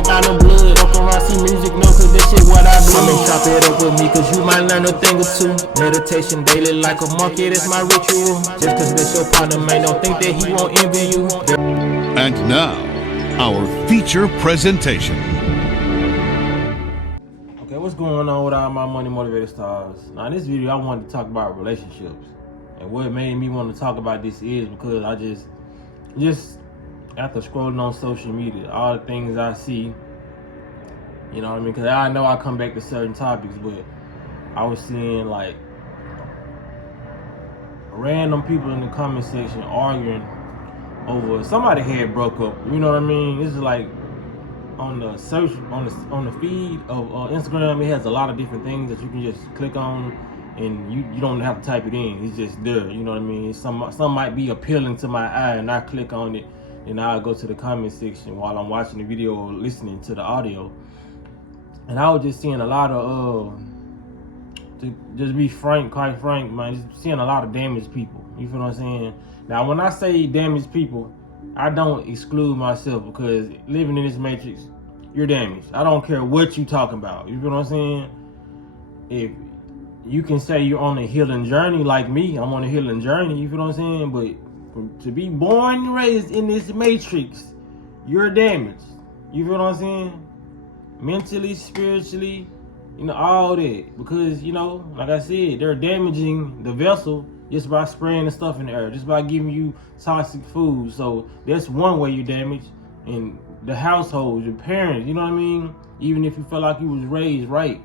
pump out the blood. Fuck around, see music, no, cause this shit what I do. Come and chop it up with me, cause you might learn a thing or two. Meditation daily like a monkey, that's my ritual. Just cause that's your partner, man, don't think that he won't envy you. And now, our feature presentation. Okay, what's going on with all my money motivated stars? Now in this video I wanted to talk about relationships. And what made me want to talk about this is because I just after scrolling on social media, all the things I see, you know what I mean? Because I know I come back to certain topics, but I was seeing like random people in the comment section arguing over somebody had broke up. You know what I mean? This is like on the search on the feed of Instagram. It has a lot of different things that you can just click on, and you don't have to type it in. It's just there. You know what I mean? Some might be appealing to my eye, and I click on it, and I'll go to the comment section while I'm watching the video or listening to the audio. And I was just seeing a lot of to just be quite frank, man, just seeing a lot of damaged people. You feel what I'm saying? Now, when I say damaged people, I don't exclude myself, because living in this matrix, you're damaged. I don't care what you talking about. You feel what I'm saying? If you can say you're on a healing journey like me, I'm on a healing journey. You feel what I'm saying? But to be born and raised in this matrix, you're damaged. You feel what I'm saying? Mentally, spiritually, you know, all that. Because, you know, like I said, they're damaging the vessel just by spraying the stuff in the air, just by giving you toxic food. So that's one way you're damaged. And the household, your parents, you know what I mean? Even if you feel like you was raised right,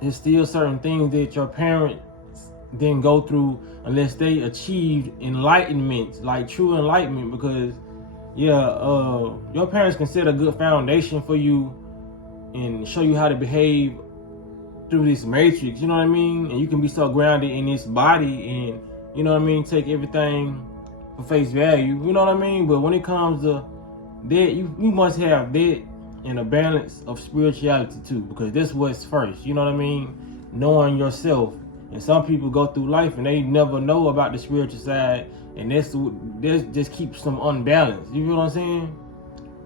there's still certain things that your parents didn't go through unless they achieved enlightenment, like true enlightenment. Because your parents can set a good foundation for you and show you how to behave through this matrix, you know what I mean? And you can be so grounded in this body and, you know what I mean, take everything for face value, you know what I mean? But when it comes to that, you must have that and a balance of spirituality too, because this was first, you know what I mean? Knowing yourself. And some people go through life and they never know about the spiritual side, and this just keeps them unbalanced, you feel what I'm saying?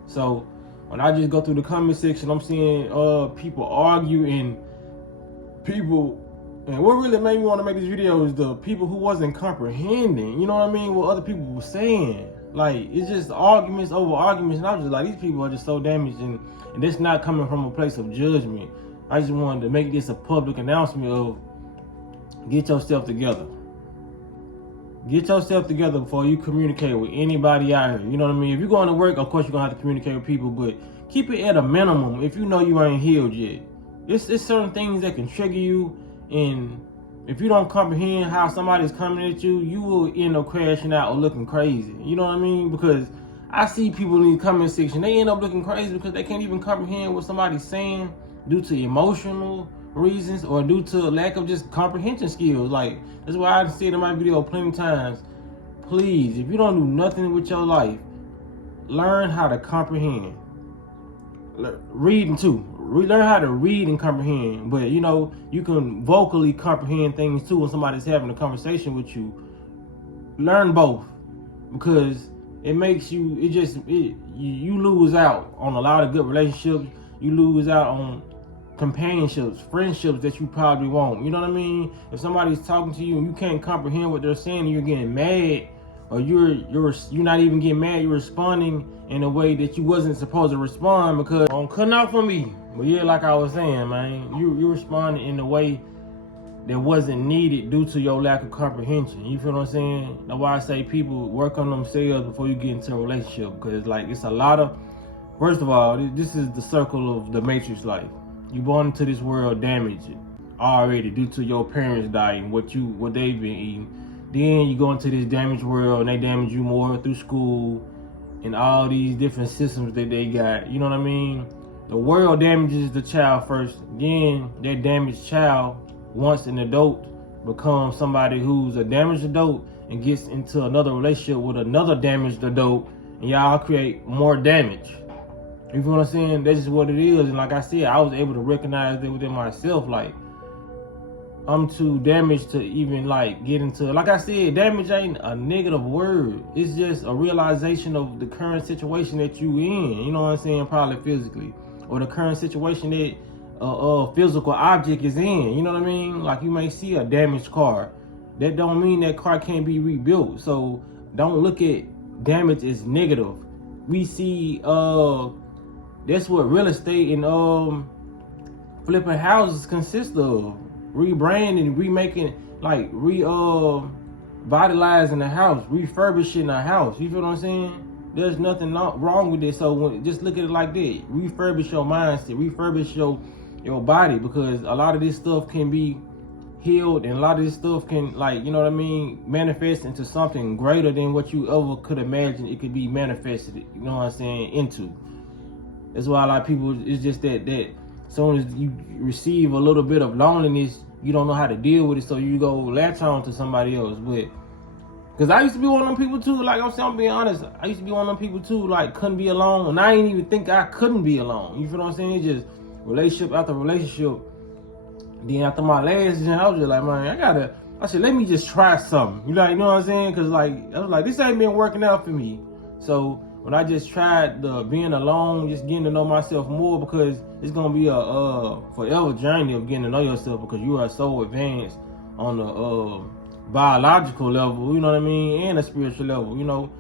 So when I just go through the comment section, I'm seeing people argue and what really made me want to make this video is the people who wasn't comprehending, you know what I mean, what other people were saying. Like, it's just arguments over arguments, and I was just like, these people are just so damaged, and this not coming from a place of judgment. I just wanted to make this a public announcement of get yourself together. Get yourself together before you communicate with anybody out here. You know what I mean? If you're going to work, of course you're going to have to communicate with people, but keep it at a minimum if you know you ain't healed yet. It's certain things that can trigger you, and if you don't comprehend how somebody's coming at you, you will end up crashing out or looking crazy. You know what I mean? Because I see people in the comment section, they end up looking crazy because they can't even comprehend what somebody's saying due to emotional reasons or due to lack of just comprehension skills. Like, that's why I said in my video plenty of times, please, if you don't do nothing with your life, learn how to comprehend. Reading too. Learn how to read and comprehend. But you know, you can vocally comprehend things too when somebody's having a conversation with you. Learn both, because it makes you, you lose out on a lot of good relationships. You lose out on companionships, friendships that you probably want. You know what I mean? If somebody's talking to you and you can't comprehend what they're saying, and you're getting mad, or you're not even getting mad, you're responding in a way that you wasn't supposed to respond, because don't cut off on me. But yeah, like I was saying, man, you responding in a way that wasn't needed due to your lack of comprehension. You feel what I'm saying? That's why I say people work on themselves before you get into a relationship, because like it's a lot of, first of all, this is the circle of the matrix life. You born into this world damaged already due to your parents dying, what they've been eating. Then you go into this damaged world and they damage you more through school and all these different systems that they got. You know what I mean? The world damages the child first. Then that damaged child, once an adult, becomes somebody who's a damaged adult and gets into another relationship with another damaged adult, and y'all create more damage. You feel what I'm saying? That's just what it is. And like I said, I was able to recognize that within myself. Like, I'm too damaged to even like get into it. Like I said, damage ain't a negative word. It's just a realization of the current situation that you in. You know what I'm saying? Probably physically, or the current situation that a physical object is in. You know what I mean? Like you may see a damaged car. That don't mean that car can't be rebuilt. So don't look at damage as negative. We see that's what real estate and flipping houses consist of. Rebranding, remaking, like vitalizing the house, refurbishing the house. You feel what I'm saying? There's nothing wrong with it. So just look at it like that. Refurbish your mindset, refurbish your body, because a lot of this stuff can be healed, and a lot of this stuff can, like, you know what I mean, manifest into something greater than what you ever could imagine it could be manifested, you know what I'm saying, into. That's why a lot of people, it's just that as soon as you receive a little bit of loneliness, you don't know how to deal with it, so you go latch on to somebody else. But because I used to be one of them people too, like I'm saying, I'm being honest, I used to be one of them people too, like couldn't be alone, and I didn't even think I couldn't be alone. You feel what I'm saying? It's just relationship after relationship. Then after my last gen, I was just like, man, I said, let me just try something. You know what I'm saying? Because like, I was like, this ain't been working out for me. So when I just tried the being alone, just getting to know myself more, because it's gonna be a forever journey of getting to know yourself, because you are so advanced on the biological level, you know what I mean, and a spiritual level. You know,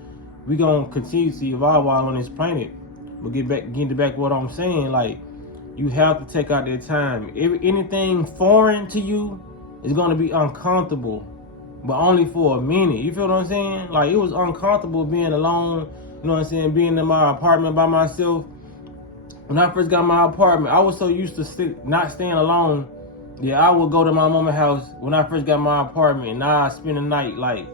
we gonna continue to evolve while on this planet. But getting back to what I'm saying, like, you have to take out that time. Anything foreign to you is gonna be uncomfortable, but only for a minute. You feel what I'm saying? Like, it was uncomfortable being alone. You know what I'm saying? Being in my apartment by myself. When I first got my apartment, I was so used to not staying alone. Yeah, I would go to my mama's house when I first got my apartment, and I spend the night like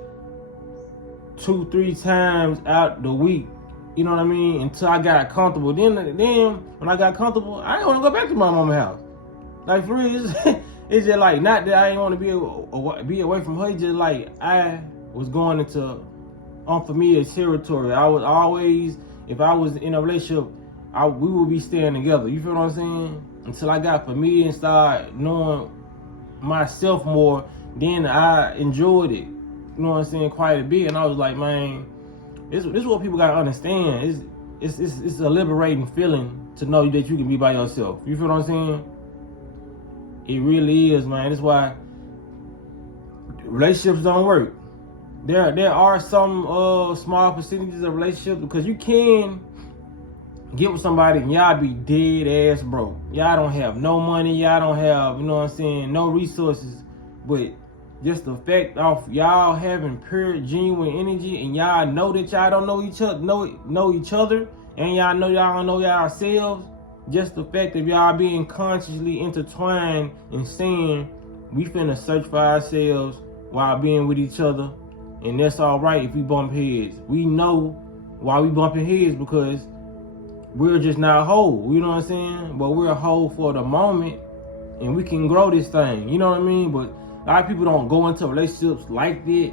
2-3 times out the week. You know what I mean? Until I got comfortable. Then when I got comfortable, I didn't want to go back to my mama's house. Like, for real, it's just like, not that I didn't want to be away from her. It's just like I was going into unfamiliar territory. I was always, if I was in a relationship, we would be staying together. You feel what I'm saying? Until I got familiar and started knowing myself more, then I enjoyed it. You know what I'm saying? Quite a bit. And I was like, man, this is what people gotta understand. It's a liberating feeling to know that you can be by yourself. You feel what I'm saying? It really is, man. That's why relationships don't work. There are some small percentages of relationships, because you can get with somebody and y'all be dead ass broke. Y'all don't have no money. Y'all don't have, you know what I'm saying, no resources. But just the fact of y'all having pure, genuine energy, and y'all know that y'all don't know each other, and y'all don't know yourselves. Just the fact of y'all being consciously intertwined and saying, we finna search for ourselves while being with each other, and that's all right if we bump heads. We know why we bumping heads, because we're just not whole. You know what I'm saying? But we're whole for the moment, and we can grow this thing. You know what I mean? But a lot of people don't go into relationships like that.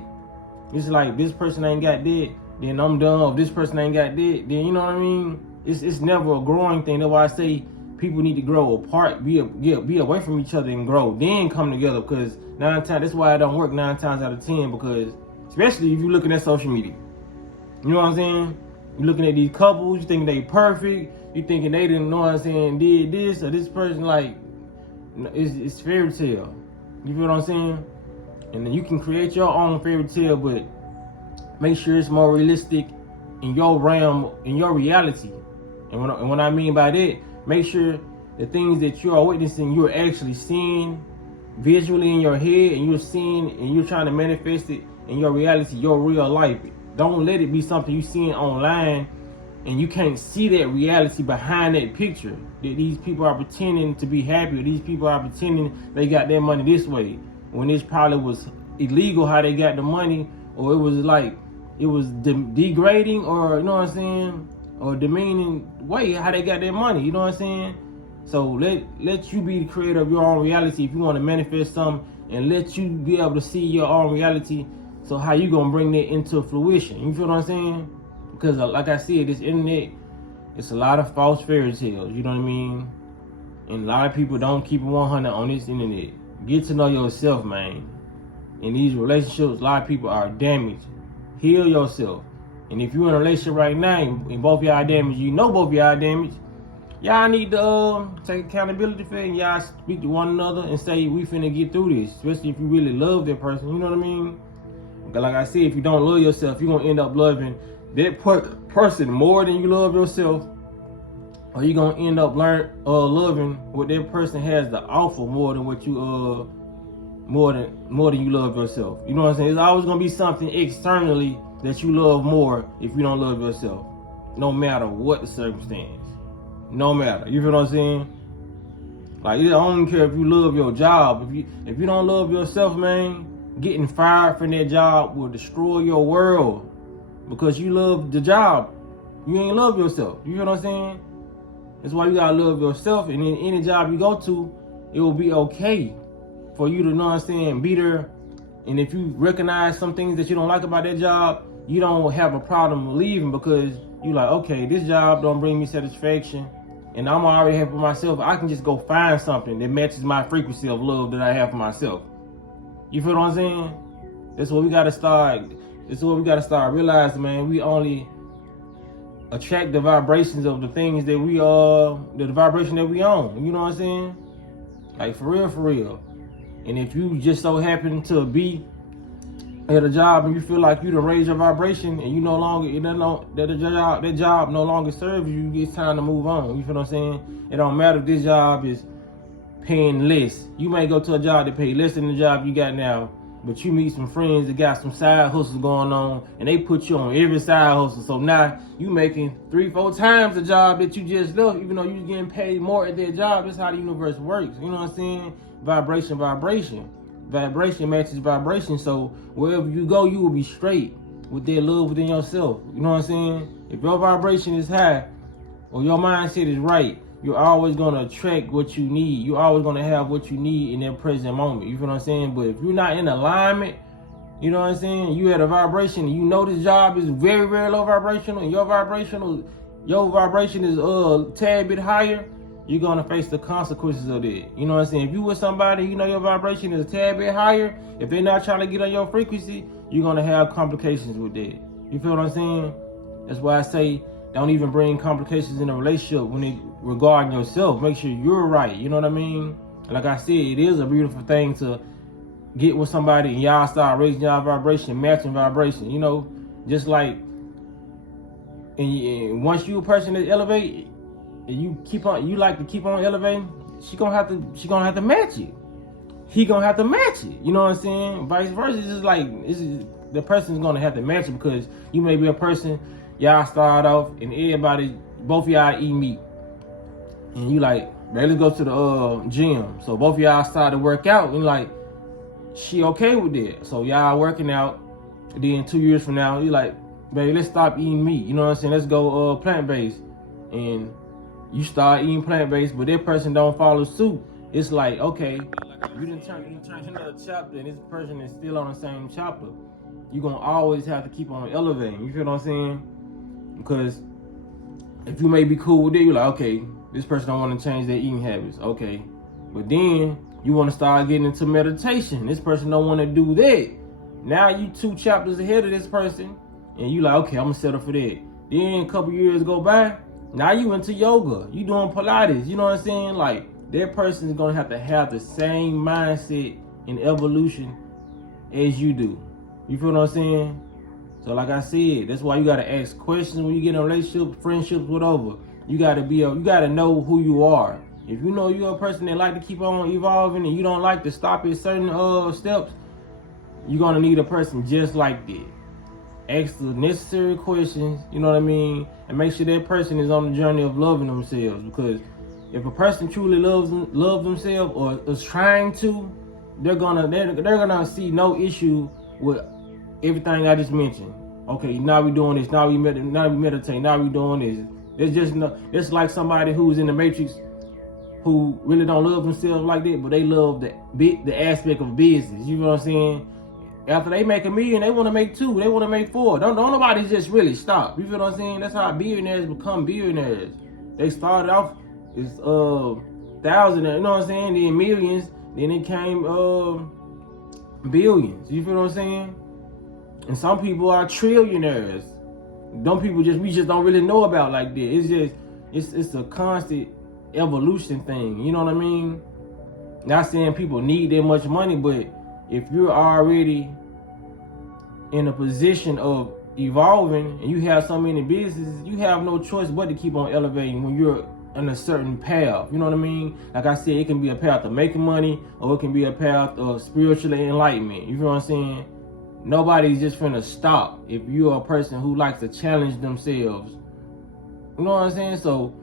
It's like, this person ain't got that, then I'm done. If this person ain't got that, then, you know what I mean? It's never a growing thing. That's why I say people need to grow apart, be away from each other and grow, then come together. Because that's why it don't work 9 times out of 10. Because especially if you're looking at social media, you know what I'm saying? You're looking at these couples, you think they perfect, you thinking they didn't know what I'm saying, did this or this person, like, it's fairy tale. You feel what I'm saying? And then you can create your own fairy tale, but make sure it's more realistic in your realm, in your reality. And what I mean by that, make sure the things that you are witnessing, you're actually seeing visually in your head, and you're seeing and you're trying to manifest it in your reality, your real life. Don't let it be something you seeing online and you can't see that reality behind that picture. That these people are pretending to be happy, or these people are pretending they got their money this way, when this probably was illegal how they got the money, or it was like, it was degrading, or, you know what I'm saying, or demeaning way how they got their money, you know what I'm saying? So let you be the creator of your own reality if you want to manifest something, and let you be able to see your own reality. So how you gonna bring that into fruition? You feel what I'm saying? Because like I said, this internet, it's a lot of false fairy tales, you know what I mean? And a lot of people don't keep it 100 on this internet. Get to know yourself, man. In these relationships, a lot of people are damaged. Heal yourself. And if you're in a relationship right now and both y'all damaged, you know both y'all damaged, y'all need to take accountability for it, and y'all speak to one another and say, we finna get through this. Especially if you really love that person, you know what I mean? Like I said, if you don't love yourself, you're gonna end up loving that person more than you love yourself, or you're gonna end up loving what that person has to offer more than what you more than you love yourself. You know what I'm saying? It's always gonna be something externally that you love more if you don't love yourself, no matter what the circumstance. No matter, you feel what I'm saying? Like, I don't care if you love your job. If you don't love yourself, man, getting fired from that job will destroy your world, because you love the job. You ain't love yourself. You feel what I'm saying? That's why you gotta love yourself, and in any job you go to, it will be okay for you to, know what I'm saying, be there. And if you recognize some things that you don't like about that job, you don't have a problem leaving, because you like, okay, this job don't bring me satisfaction, and I'm already happy with myself. I can just go find something that matches my frequency of love that I have for myself. You feel what I'm saying? That's what we gotta start. This is what we gotta start realizing, man. We only attract the vibrations of the things that we the vibration that we own. You know what I'm saying? Like, for real, for real. And if you just so happen to be at a job and you feel like you done raised your vibration, and you no longer, that job no longer serves you, it's time to move on. You feel what I'm saying? It don't matter if this job is paying less. You may go to a job that pay less than the job you got now, but you meet some friends that got some side hustles going on, and they put you on every side hustle. So now you making 3-4 times the job that you just left, even though you getting paid more at that job. That's how the universe works. You know what I'm saying? Vibration. Vibration matches vibration. So wherever you go, you will be straight with that love within yourself. You know what I'm saying? If your vibration is high, or your mindset is right, you're always going to attract what you need. You're always going to have what you need in that present moment. You feel what I'm saying? But if you're not in alignment, you know what I'm saying, you at a vibration, and you know this job is very, very low vibrational, and your vibration is a tad bit higher, you're going to face the consequences of that. You know what I'm saying? If you with somebody, you know your vibration is a tad bit higher, if they're not trying to get on your frequency, you're going to have complications with that. You feel what I'm saying? That's why I say, don't even bring complications in a relationship when it regarding yourself. Make sure you're right. You know what I mean? Like I said, it is a beautiful thing to get with somebody and y'all start raising y'all vibration, matching vibration. You know, just like, and once you a person that elevate, and you like to keep on elevating, she gonna have to match it. He gonna have to match it. You know what I'm saying? Vice versa. It's just like, the person's gonna have to match it, because you may be a person. Y'all start off and both of y'all eat meat. And you like, man, let's go to the gym. So both of y'all start to work out, and like, she okay with that. So y'all working out, and then 2 years from now, you like, baby, let's stop eating meat. You know what I'm saying? Let's go plant-based. And you start eating plant-based, but that person don't follow suit. It's like, okay, you didn't turn another chapter, and this person is still on the same chapter. You're gonna always have to keep on elevating. You feel what I'm saying? Because if you may be cool with it, you're like, okay, this person don't want to change their eating habits. Okay. But then you want to start getting into meditation. This person don't want to do that. Now you 2 chapters ahead of this person, and you like, okay, I'm going to settle for that. Then a couple years go by. Now you into yoga. You doing Pilates. You know what I'm saying? Like, that person is going to have the same mindset and evolution as you do. You feel what I'm saying? So like I said, that's why you gotta ask questions when you get in a relationship, friendships, whatever. You gotta know who you are. If you know you're a person that like to keep on evolving, and you don't like to stop at certain steps, you're gonna need a person just like that. Ask the necessary questions, you know what I mean, and make sure that person is on the journey of loving themselves. Because if a person truly loves themselves, or is trying to, they're gonna see no issue with everything I just mentioned. Okay, now we doing this. Now we meditate. Now we doing this. There's just no. It's like somebody who's in the Matrix, who really don't love themselves like that, but they love the aspect of business. You know what I'm saying? After they make $1 million, they want to make 2. They want to make 4. Don't nobody just really stop. You feel what I'm saying? That's how billionaires become billionaires. They started off as thousands, you know what I'm saying, then millions, then it came billions. You feel what I'm saying? And some people are trillionaires. Some people we just don't really know about like that. It's just it's a constant evolution thing. You know what I mean? Not saying people need that much money, but if you're already in a position of evolving and you have so many businesses, you have no choice but to keep on elevating when you're in a certain path. You know what I mean? Like I said, it can be a path of making money, or it can be a path of spiritual enlightenment. You feel what I'm saying? Nobody's just finna stop if you're a person who likes to challenge themselves. You know what I'm saying? So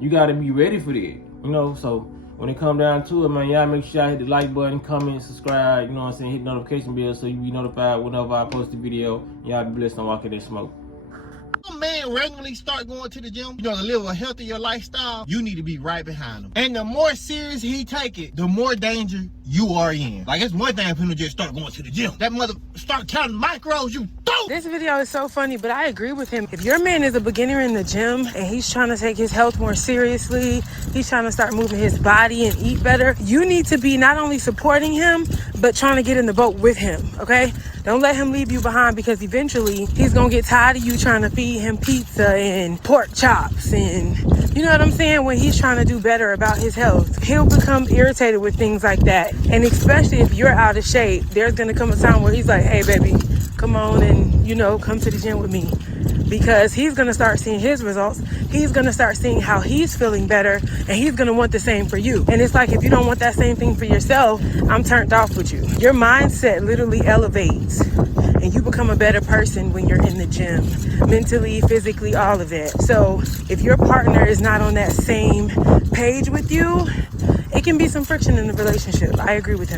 you gotta be ready for that. You know, so when it come down to it, man, y'all make sure y'all hit the like button, comment, subscribe, you know what I'm saying, hit the notification bell so you be notified whenever I post a video. Y'all be blessed on Walking That Smoke. A man regularly start going to the gym, to live a healthier lifestyle, you need to be right behind him. And the more serious he take it, the more danger you are in. Like, it's one thing for him to just start going to the gym. That mother start counting micros, you dope! This video is so funny, but I agree with him. If your man is a beginner in the gym and he's trying to take his health more seriously, he's trying to start moving his body and eat better, you need to be not only supporting him, but trying to get in the boat with him, okay? Don't let him leave you behind, because eventually he's gonna get tired of you trying to feed him pizza and pork chops and, you know what I'm saying, when he's trying to do better about his health. He'll become irritated with things like that. And especially if you're out of shape, there's gonna come a time where he's like, hey baby, come on and, come to the gym with me. Because he's gonna start seeing his results. He's gonna start seeing how he's feeling better, and he's gonna want the same for you. And it's like, if you don't want that same thing for yourself, I'm turned off with you. Your mindset literally elevates, and you become a better person when you're in the gym, mentally, physically, all of that. So if your partner is not on that same page with you, it can be some friction in the relationship. I agree with him.